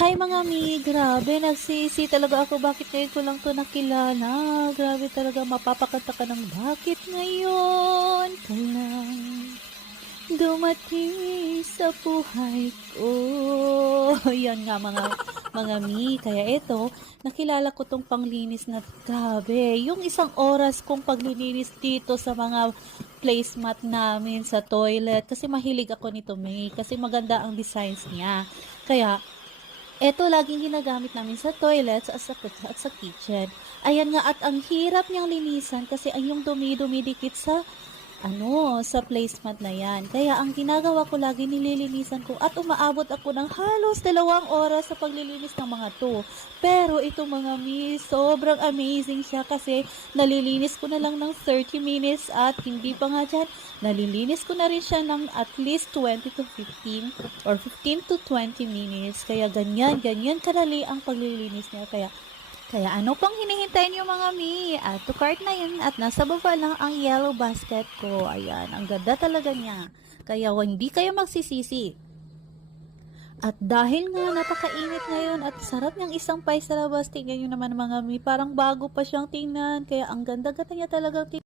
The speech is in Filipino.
Hi mga mi, grabe nagsisi talaga ako bakit ngayon ko lang 'to nakilala. Grabe talaga mapapakanta ka ng bakit ngayon ka lang dumating sa buhay ko. Yan nga mga mi, kaya eto nakilala ko 'tong panglinis na grabe, yung isang oras kong paglilinis dito sa mga placemat namin sa toilet kasi mahilig ako nito May, kasi maganda ang designs niya. Kaya eto laging ginagamit namin sa toilets at sa kitchen. Ayan nga at ang hirap niyang linisan kasi ay yung dumi dumidikit sa sa placemat na yan. Kaya ang ginagawa ko lagi nililinisan ko at umaabot ako ng halos 2 oras sa paglilinis ng mga 'to. Pero ito mga miss, sobrang amazing siya kasi nalilinis ko na lang ng 30 minutes at hindi pa nga diyan, nalilinis ko na rin siya ng at least 20 to 15 or 15 to 20 minutes. Kaya ganyan kadali ang paglilinis niya. Kaya ano pang hinihintay niyo mga mi? Add to cart na yun at nasa baba lang ang yellow basket ko. Ayan, ang ganda talaga niya. Kaya hindi kayo magsisisi. At dahil nga napakainit ngayon at sarap niyang isang pie sa labas, tingnan nyo naman mga mi, parang bago pa siyang tingnan. Kaya ang ganda-ganda niya talagang tingnan.